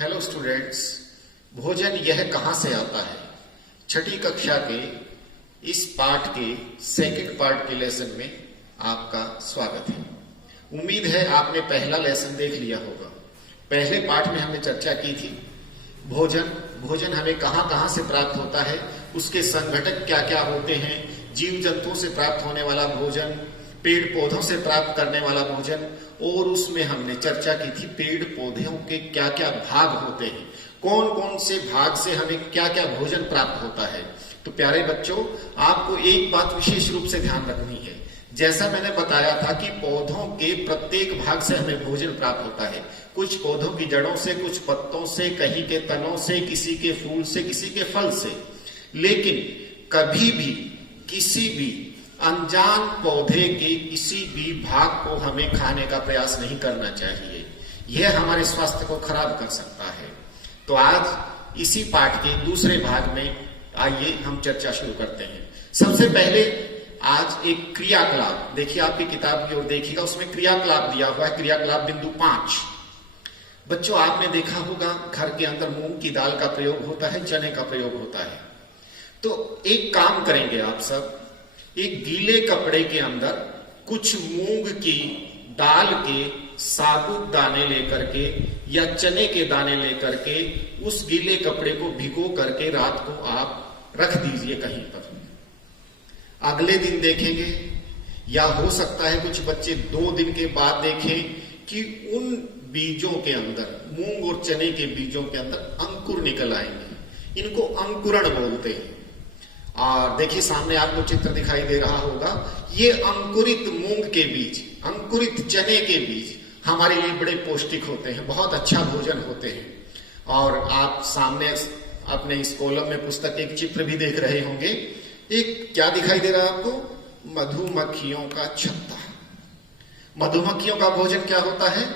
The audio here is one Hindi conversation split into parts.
हेलो स्टूडेंट्स, भोजन यह कहां से आता है। छठी कक्षा के इस पाठ के सेकंड पार्ट के लेसन में आपका स्वागत है। उम्मीद है आपने पहला लेसन देख लिया होगा। पहले पाठ में हमने चर्चा की थी भोजन हमें कहां कहां से प्राप्त होता है, उसके संघटक क्या क्या होते हैं, जीव जंतुओं से प्राप्त होने वाला भोजन, पेड़ पौधों से प्राप्त करने वाला भोजन, और उसमें हमने चर्चा की थी पेड़ पौधों के क्या क्या भाग होते हैं, कौन कौन से भाग से हमें क्या क्या भोजन प्राप्त होता है। तो प्यारे बच्चों, आपको एक बात विशेष रूप से ध्यान रखनी है। जैसा मैंने बताया था कि पौधों के प्रत्येक भाग से हमें भोजन प्राप्त होता है। कुछ पौधों की जड़ों से, कुछ पत्तों से, कहीं के तनों से, किसी के फूल से, किसी के फल से। लेकिन कभी भी किसी भी अनजान पौधे के किसी भी भाग को हमें खाने का प्रयास नहीं करना चाहिए। यह हमारे स्वास्थ्य को खराब कर सकता है। तो आज इसी पाठ के दूसरे भाग में आइए हम चर्चा शुरू करते हैं। सबसे पहले आज एक क्रियाकलाप देखिए, आपकी किताब की ओर देखिएगा, उसमें क्रियाकलाप दिया हुआ है। क्रियाकलाप बिंदु 5। बच्चों, आपने देखा होगा घर के अंदर मूंग की दाल का प्रयोग होता है, चने का प्रयोग होता है। तो एक काम करेंगे आप सब, एक गीले कपड़े के अंदर कुछ मूंग की दाल के साबुत दाने लेकर के या चने के दाने लेकर के उस गीले कपड़े को भिगो करके रात को आप रख दीजिए कहीं पर। अगले दिन देखेंगे, या हो सकता है कुछ बच्चे 2 दिन के बाद देखें कि उन बीजों के अंदर, मूंग और चने के बीजों के अंदर अंकुर निकल आएंगे। इनको अंकुरण बोलते हैं। और देखिए सामने आपको चित्र दिखाई दे रहा होगा, ये अंकुरित मूंग के बीज, अंकुरित चने के बीज हमारे लिए बड़े पौष्टिक होते हैं, बहुत अच्छा भोजन होते हैं। और आप सामने अपने इस कॉलम में पुस्तक एक चित्र भी देख रहे होंगे। एक क्या दिखाई दे रहा है आपको? मधुमक्खियों का छत्ता। मधुमक्खियों का भोजन क्या होता है?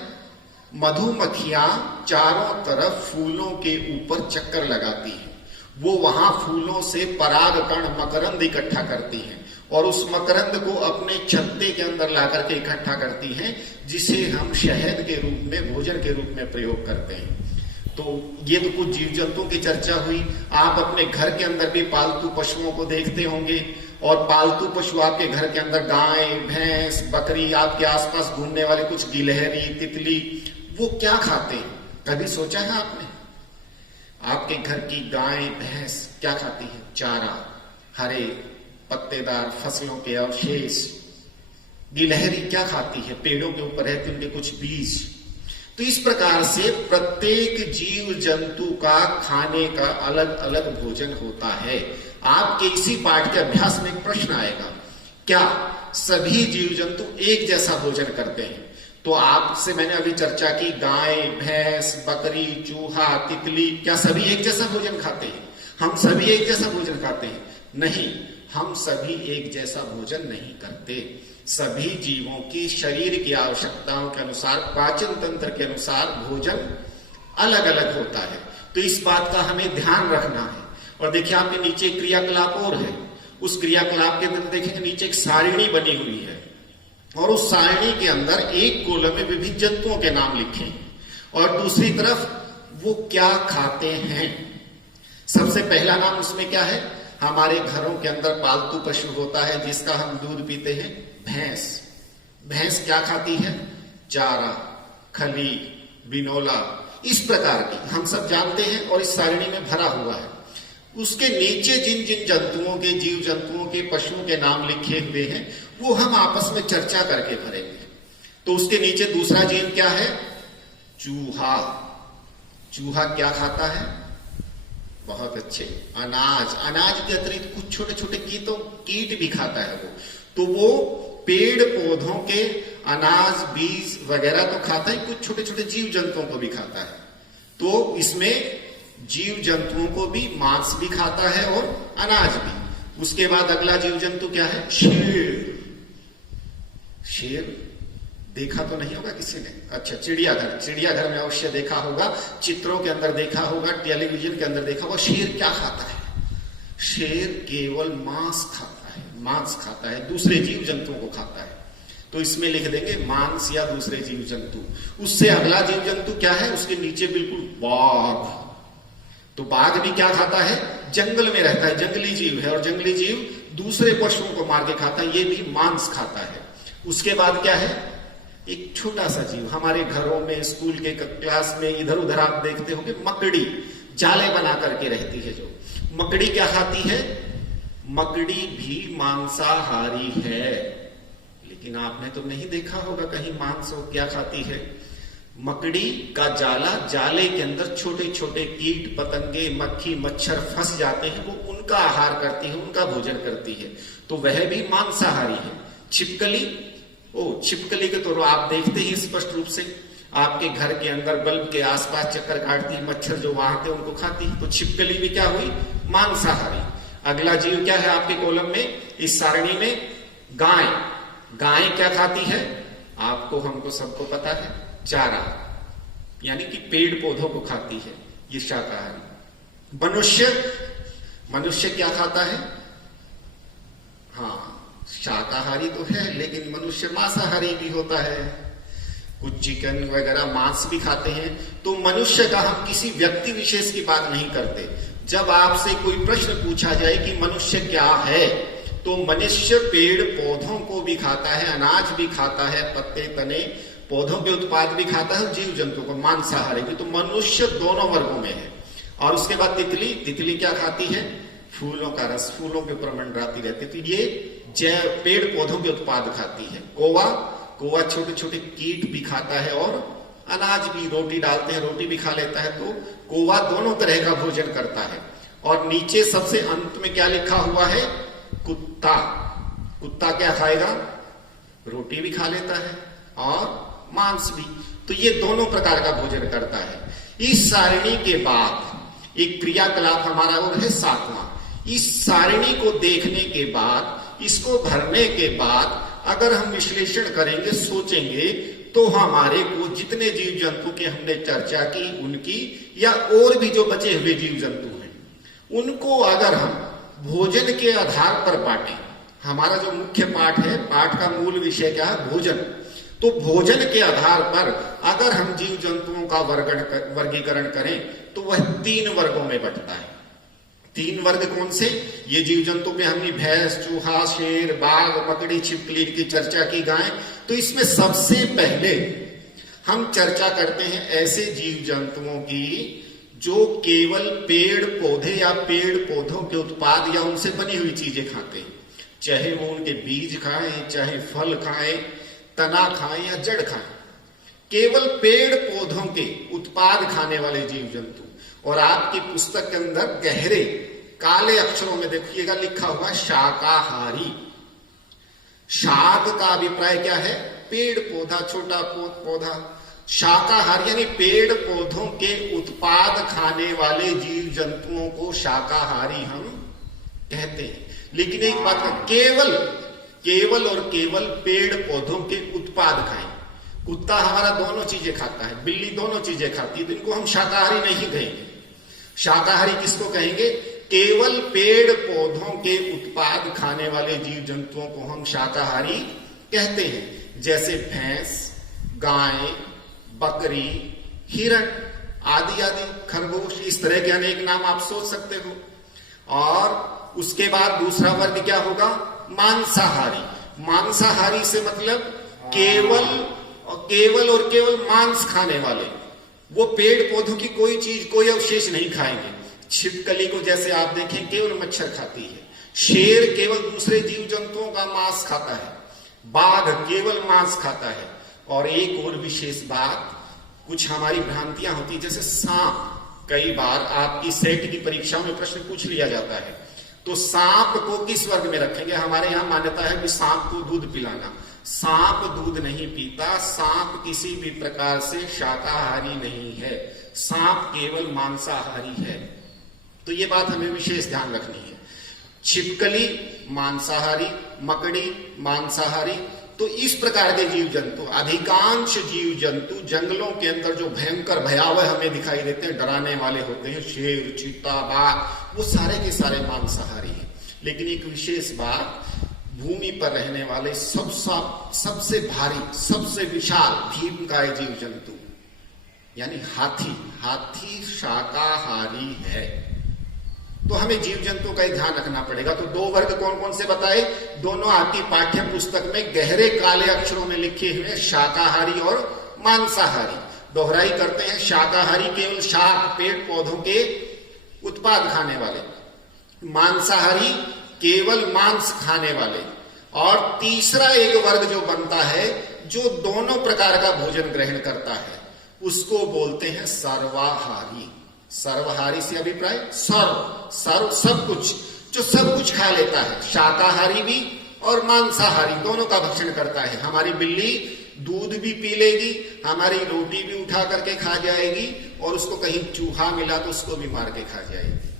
मधुमक्खियां चारों तरफ फूलों के ऊपर चक्कर लगाती हैं। वो वहां फूलों से परागकण, मकरंद इकट्ठा करती हैं और उस मकरंद को अपने छत्ते के अंदर ला करके इकट्ठा करती हैं, जिसे हम शहद के रूप में, भोजन के रूप में प्रयोग करते हैं। तो ये तो कुछ जीव जंतुओं की चर्चा हुई। आप अपने घर के अंदर भी पालतू पशुओं को देखते होंगे, और पालतू पशु आपके घर के अंदर गाय, भैंस, बकरी, आपके आसपास घूमने वाले कुछ गिलहरी, तितली, वो क्या खाते हैं? कभी सोचा है आपने? आपके घर की गाय, भैंस क्या खाती है? चारा, हरे पत्तेदार फसलों के अवशेष। गिलहरी क्या खाती है? पेड़ों के ऊपर रहते उनके कुछ बीज। तो इस प्रकार से प्रत्येक जीव जंतु का खाने का अलग अलग भोजन होता है। आपके इसी पाठ के अभ्यास में एक प्रश्न आएगा, क्या सभी जीव जंतु एक जैसा भोजन करते हैं? तो आपसे मैंने अभी चर्चा की, गाय, भैंस, बकरी, चूहा, तितली, क्या सभी एक जैसा भोजन खाते हैं? हम सभी एक जैसा भोजन खाते हैं? नहीं, हम सभी एक जैसा भोजन नहीं करते। सभी जीवों की शरीर की आवश्यकताओं के अनुसार, पाचन तंत्र के अनुसार भोजन अलग अलग होता है। तो इस बात का हमें ध्यान रखना है। और देखिए आपके नीचे क्रियाकलाप और है। उस क्रियाकलाप के अंदर देखेंगे नीचे एक सारिणी बनी हुई है, और उस सारणी के अंदर एक कॉलम में विभिन्न जंतुओं के नाम लिखे हैं और दूसरी तरफ वो क्या खाते हैं। सबसे पहला नाम उसमें क्या है? हमारे घरों के अंदर पालतू पशु होता है जिसका हम दूध पीते हैं, भैंस। भैंस क्या खाती है? चारा, खली, बिनोला, इस प्रकार की हम सब जानते हैं और इस सारणी में भरा हुआ है। उसके नीचे जिन जिन जंतुओं के, जीव जंतुओं के, पशुओं के नाम लिखे हुए हैं, वो हम आपस में चर्चा करके भरेंगे। तो उसके नीचे दूसरा जीव क्या है? चूहा। चूहा क्या खाता है? बहुत अच्छे, अनाज। अनाज के अतिरिक्त कुछ छोटे छोटे कीट भी खाता है वो। तो वो पेड़ पौधों के अनाज, बीज वगैरह तो खाता है, कुछ छोटे छोटे जीव जंतुओं को भी खाता है। तो इसमें जीव जंतुओं को भी मांस भी खाता है और अनाज भी। उसके बाद अगला जीव जंतु क्या है? शेर। शेर देखा तो नहीं होगा किसी ने? अच्छा, चिड़ियाघर। चिड़ियाघर में अवश्य देखा होगा, चित्रों के अंदर देखा होगा, टेलीविजन के अंदर देखा होगा। शेर क्या खाता है? शेर केवल मांस खाता है, दूसरे जीव जंतुओं को खाता है। तो इसमें लिख देंगे मांस या दूसरे जीव जंतु। उससे अगला जीव जंतु क्या है, उसके नीचे बिल्कुल बाघ। तो बाघ भी क्या खाता है, जंगल में रहता है, जंगली जीव है, और जंगली जीव दूसरे पशुओं को मार के खाता है, ये भी मांस खाता है। उसके बाद क्या है, एक छोटा सा जीव, हमारे घरों में, स्कूल के क्लास में इधर उधर आप देखते होंगे, मकड़ी जाले बना करके रहती है। जो मकड़ी क्या खाती है, मकड़ी भी मांसाहारी है, लेकिन आपने तो नहीं देखा होगा कहीं मांस हो क्या खाती है। मकड़ी का जाला, जाले के अंदर छोटे छोटे कीट पतंगे मक्खी मच्छर फंस जाते हैं, वो उनका आहार करती है, उनका भोजन करती है, तो वह भी मांसाहारी है। छिपकली, छिपकली के तो आप देखते ही स्पष्ट रूप से, आपके घर के अंदर बल्ब के आसपास चक्कर काटती है, मच्छर जो वहां थे उनको खाती है, तो छिपकली भी क्या हुई, मांसाहारी। अगला जीव क्या है आपके कॉलम में, इस सारणी में, गाय। गाय क्या खाती है, आपको हमको सबको पता है, चारा, यानी कि पेड़ पौधों को खाती है, ये शाकाहारी। मनुष्य क्या खाता है, हाँ शाकाहारी तो है, लेकिन मनुष्य मांसाहारी भी होता है, कुछ चिकन वगैरह मांस भी खाते हैं। तो मनुष्य का हम किसी व्यक्ति विशेष की बात नहीं करते। जब आपसे कोई प्रश्न पूछा जाए कि मनुष्य क्या है, तो मनुष्य पेड़ पौधों को भी खाता है, अनाज भी खाता है, पत्ते तने पौधों के उत्पाद भी खाता है, जीव जंतु को, मांसाहारी भी। तो मनुष्य दोनों वर्गों में है। और उसके बाद तितली क्या खाती है, फूलों का रस, फूलों के ऊपर मंडराती रहती है, तो ये पेड़ पौधों के उत्पाद खाती है। कौवा छोटे छोटे कीट भी खाता है, और अनाज भी, रोटी डालते हैं रोटी भी खा लेता है। तो कौवा दोनों तरह का भोजन करता है। और नीचे सबसे अंत में क्या लिखा हुआ है, कुत्ता क्या खाएगा, रोटी भी खा लेता है और मांस भी। तो ये दोनों प्रकार का भोजन करता है। इस सारणी के बाद एक क्रियाकलाप हमारा और है 7वां। इस सारणी को देखने के बाद, इसको भरने के बाद अगर हम विश्लेषण करेंगे, सोचेंगे, तो हमारे को जितने जीव जंतु की हमने चर्चा की, उनकी या और भी जो बचे हुए जीव जंतु हैं, उनको अगर हम भोजन के आधार पर बांटें, हमारा जो मुख्य पाठ है, पाठ का मूल विषय क्या है, भोजन। तो भोजन के आधार पर अगर हम जीव जंतुओं का वर्गीकरण करें, तो वह 3 वर्गों में बंटता है। 3 वर्ग कौन से, ये जीव जंतु में हमने भैंस, चूहा, शेर, बाघ, मकड़ी, छिपकली की चर्चा की, गाय। तो इसमें सबसे पहले हम चर्चा करते हैं ऐसे जीव जंतुओं की जो केवल पेड़ पौधे या पेड़ पौधों के उत्पाद या उनसे बनी हुई चीजें खाते हैं, चाहे वो उनके बीज खाएं, चाहे फल खाएं, तना खाएं या जड़ खाएं, केवल पेड़ पौधों के उत्पाद खाने वाले जीव जंतु। और आपकी पुस्तक के अंदर गहरे काले अक्षरों में देखिएगा लिखा हुआ शाकाहारी। शाक का अभिप्राय क्या है, पेड़ पौधा, छोटा पौधा। शाकाहारी यानी पेड़ पौधों के उत्पाद खाने वाले जीव जंतुओं को शाकाहारी हम कहते हैं। लेकिन एक बात है, केवल और केवल पेड़ पौधों के उत्पाद खाएं। कुत्ता हमारा दोनों चीजें खाता है, बिल्ली दोनों चीजें खाती है, तो इनको हम शाकाहारी नहीं कहेंगे। शाकाहारी किसको कहेंगे, केवल पेड़ पौधों के उत्पाद खाने वाले जीव जंतुओं को हम शाकाहारी कहते हैं। जैसे भैंस, गाय, बकरी, हिरण आदि आदि, खरगोश, इस तरह के अनेक नाम आप सोच सकते हो। और उसके बाद दूसरा वर्ग क्या होगा, मांसाहारी। मांसाहारी से मतलब केवल और केवल मांस खाने वाले, वो पेड़ पौधों की कोई चीज, कोई अवशेष नहीं खाएंगे। छिपकली को जैसे आप देखें केवल मच्छर खाती है, शेर केवल दूसरे जीव जंतुओं का मांस खाता है, बाघ केवल मांस खाता है। और एक और विशेष बात, कुछ हमारी भ्रांतियां होती, जैसे सांप, कई बार आपकी सेट की परीक्षा में प्रश्न पूछ लिया जाता है, तो सांप को किस वर्ग में रखेंगे। हमारे यहां मान्यता है कि सांप को दूध पिलाना। सांप दूध नहीं पीता, सांप किसी भी प्रकार से शाकाहारी नहीं है, सांप केवल मांसाहारी है। तो ये बात हमें विशेष ध्यान रखनी है। छिपकली मांसाहारी, मकड़ी मांसाहारी। तो इस प्रकार के जीव जंतु, अधिकांश जीव जंतु जंगलों के अंदर जो भयंकर भयावह हमें दिखाई देते हैं, डराने वाले होते हैं, शेर, चीता, बाघ, वो सारे के सारे मांसाहारी हैं। लेकिन एक विशेष बात, भूमि पर रहने वाले सबसे भारी, सबसे विशाल भीमकाय जीव जंतु यानी हाथी। हाथी शाकाहारी है, तो हमें जीव जंतु का ध्यान रखना पड़ेगा। तो दो वर्ग कौन कौन से बताए? दोनों आपकी पाठ्य पुस्तक में गहरे काले अक्षरों में लिखे हुए, शाकाहारी और मांसाहारी। दोहराई करते हैं, शाकाहारी केवल शाक, पेड़ पौधों के उत्पाद खाने वाले, मांसाहारी केवल मांस खाने वाले, और तीसरा एक वर्ग जो बनता है जो दोनों प्रकार का भोजन ग्रहण करता है, उसको बोलते हैं सर्वाहारी। सर्वहारी से अभिप्राय सर्व सब कुछ, जो सब कुछ खा लेता है, शाकाहारी भी और मांसाहारी दोनों का भक्षण करता है। हमारी बिल्ली दूध भी पी लेगी, हमारी रोटी भी उठा करके खा जाएगी, और उसको कहीं चूहा मिला तो उसको भी मार के खा जाएगी।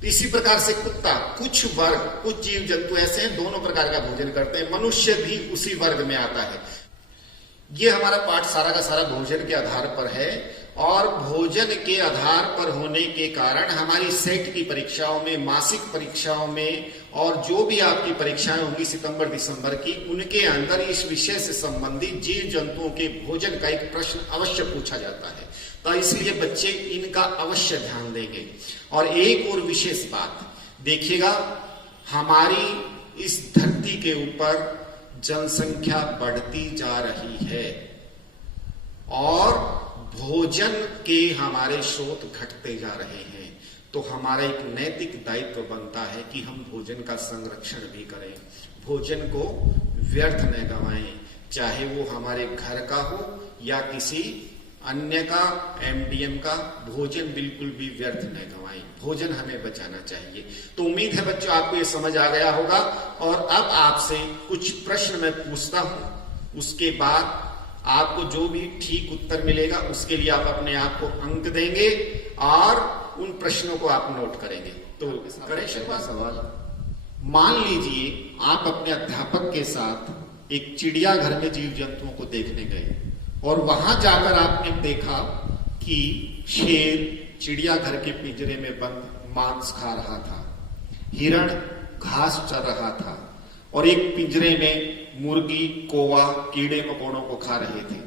तो इसी प्रकार से कुत्ता, कुछ वर्ग, कुछ जीव जंतु ऐसे हैं दोनों प्रकार का भोजन करते हैं। मनुष्य भी उसी वर्ग में आता है। ये हमारा पाठ सारा का सारा भोजन के आधार पर है, और भोजन के आधार पर होने के कारण हमारी सेट की परीक्षाओं में, मासिक परीक्षाओं में, और जो भी आपकी परीक्षाएं होंगी सितंबर दिसंबर की, उनके अंदर इस विषय से संबंधित जीव जंतुओं के भोजन का एक प्रश्न अवश्य पूछा जाता है। तो इसलिए बच्चे इनका अवश्य ध्यान देंगे। और एक और विशेष बात देखिएगा, हमारी इस धरती के ऊपर जनसंख्या बढ़ती जा रही है और भोजन के हमारे स्रोत घटते जा रहे हैं। तो हमारा एक नैतिक दायित्व बनता है कि हम भोजन का संरक्षण भी करें, भोजन को व्यर्थ न गंवाएं, चाहे वो हमारे घर का हो या किसी अन्य का, एमडीएम का। भोजन बिल्कुल भी व्यर्थ न गंवाएं, भोजन हमें बचाना चाहिए। तो उम्मीद है बच्चों आपको ये समझ आ गया होगा। और अब आपसे कुछ प्रश्न मैं पूछता हूं, उसके बाद आपको जो भी ठीक उत्तर मिलेगा उसके लिए आप अपने आप को अंक देंगे और उन प्रश्नों को आप नोट करेंगे। तो करें शुरुआत। सवाल, मान लीजिए आप अपने अध्यापक के साथ एक चिड़ियाघर में जीव जंतुओं को देखने गए, और वहां जाकर आपने देखा कि शेर चिड़ियाघर के पिंजरे में बंद मांस खा रहा था, हिरण घास चर रहा था, और एक पिंजरे में मुर्गी, कौवा कीड़े मकोड़ों को खा रहे थे।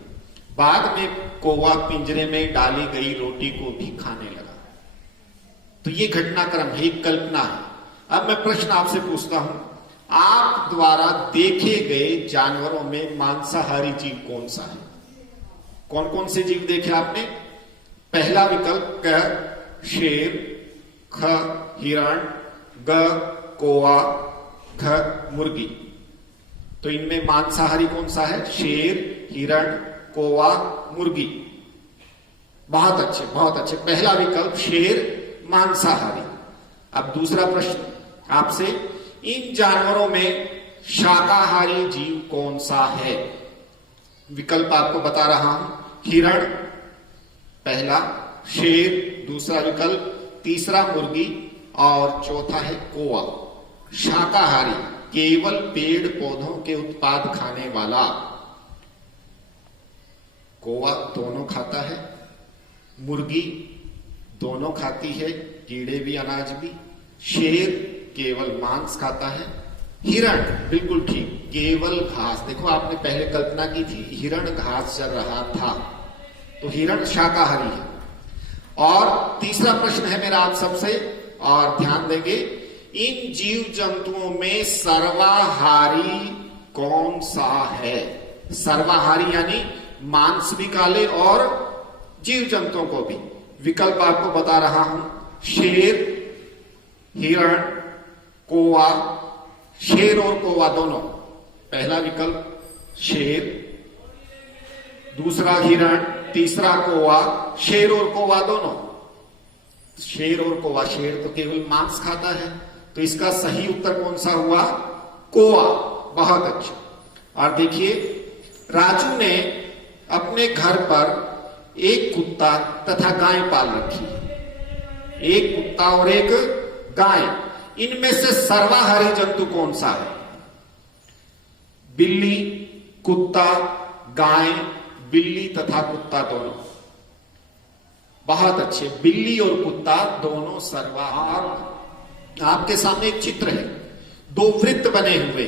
बाद में कौवा पिंजरे में डाली गई रोटी को भी खाने लगा। तो ये घटनाक्रम है, एक कल्पना है। अब मैं प्रश्न आपसे पूछता हूं, आप द्वारा देखे गए जानवरों में मांसाहारी जीव कौन सा है? कौन कौन से जीव देखे आपने? पहला विकल्प क शेर, ख हिरण, ग कौवा, घ मुर्गी। तो इनमें मांसाहारी कौन सा है? शेर, हिरण, कौवा, मुर्गी। बहुत अच्छे, बहुत अच्छे। पहला विकल्प शेर मांसाहारी। अब दूसरा प्रश्न आपसे, इन जानवरों में शाकाहारी जीव कौन सा है? विकल्प आपको बता रहा हूं, हिरण पहला, शेर दूसरा विकल्प, तीसरा मुर्गी, और चौथा है कौवा। शाकाहारी केवल पेड़ पौधों के उत्पाद खाने वाला। कौवा दोनों खाता है, मुर्गी दोनों खाती है, कीड़े भी अनाज भी। शेर केवल मांस खाता है, हिरण बिल्कुल ठीक, केवल घास। देखो आपने पहले कल्पना की थी हिरण घास चर रहा था, तो हिरण शाकाहारी है। और तीसरा प्रश्न है मेरा आप सबसे, और ध्यान देंगे, इन जीव जंतुओं में सर्वाहारी कौन सा है? सर्वाहारी यानी मांस भी खा ले और जीव जंतुओं को भी। विकल्प आपको बता रहा हूं, शेर, हिरण, कौवा। शेर और कौवा दोनों। पहला विकल्प शेर, दूसरा हिरण, तीसरा कौवा। शेर और कौवा दोनों। शेर और कौवा, शेर तो केवल मांस खाता है, तो इसका सही उत्तर कौन सा हुआ? कौवा। बहुत अच्छा। और देखिए, राजू ने अपने घर पर एक कुत्ता तथा गाय पाल रखी है। एक कुत्ता और एक गाय। इनमें से सर्वाहारी जंतु कौन सा है? बिल्ली, कुत्ता, गाय, बिल्ली तथा कुत्ता दोनों। बहुत अच्छे, बिल्ली और कुत्ता दोनों सर्वाहार। आपके सामने एक चित्र है, दो वृत्त बने हुए,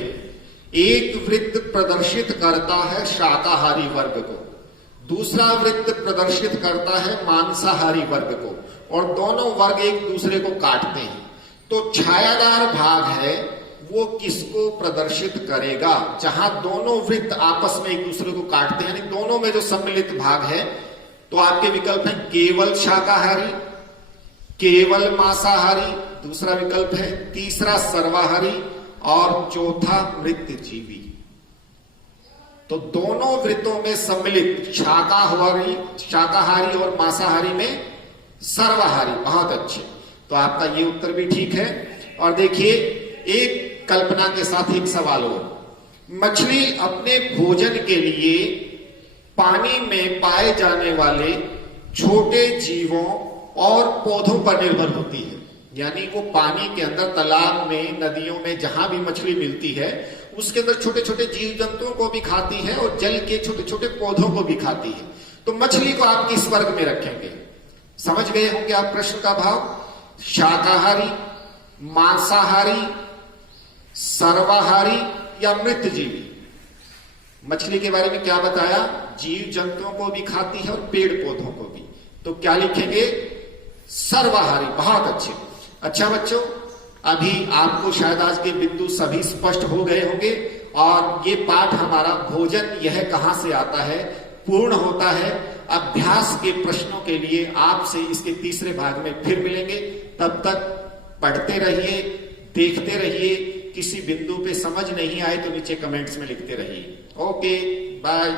एक वृत्त प्रदर्शित करता है शाकाहारी वर्ग को, दूसरा वृत्त प्रदर्शित करता है मांसाहारी वर्ग को, और दोनों वर्ग एक दूसरे को काटते हैं। तो छायादार भाग है वो किसको प्रदर्शित करेगा? जहां दोनों वृत्त आपस में एक दूसरे को काटते हैं, यानी दोनों में जो सम्मिलित भाग है। तो आपके विकल्प है केवल शाकाहारी, केवल मांसाहारी, दूसरा विकल्प है, तीसरा सर्वाहारी, और चौथा मृतजीवी। तो दोनों वृत्तों में सम्मिलित शाकाहारी और मांसाहारी में सर्वाहारी। बहुत अच्छे, तो आपका ये उत्तर भी ठीक है। और देखिए, एक कल्पना के साथ एक सवाल और। मछली अपने भोजन के लिए पानी में पाए जाने वाले छोटे जीवों और पौधों पर निर्भर होती है। यानी वो पानी के अंदर, तालाब में, नदियों में, जहां भी मछली मिलती है उसके अंदर छोटे छोटे जीव जंतुओं को भी खाती है और जल के छोटे छोटे पौधों को भी खाती है। तो मछली को आप किस वर्ग में रखेंगे? समझ गए होंगे आप प्रश्न का भाव। शाकाहारी, मांसाहारी, सर्वाहारी या मृतजीवी? मछली के बारे में क्या बताया? जीव जंतुओं को भी खाती है और पेड़ पौधों को भी। तो क्या लिखेंगे? सर्वाहारी। बहुत अच्छे। अच्छा बच्चों, अभी आपको शायद आज के बिंदु सभी स्पष्ट हो गए होंगे, और ये पाठ हमारा भोजन यह कहां से आता है पूर्ण होता है। अभ्यास के प्रश्नों के लिए आपसे इसके तीसरे भाग में फिर मिलेंगे। तब तक पढ़ते रहिए, देखते रहिए। किसी बिंदु पे समझ नहीं आए तो नीचे कमेंट्स में लिखते रहिए। Okay, bye.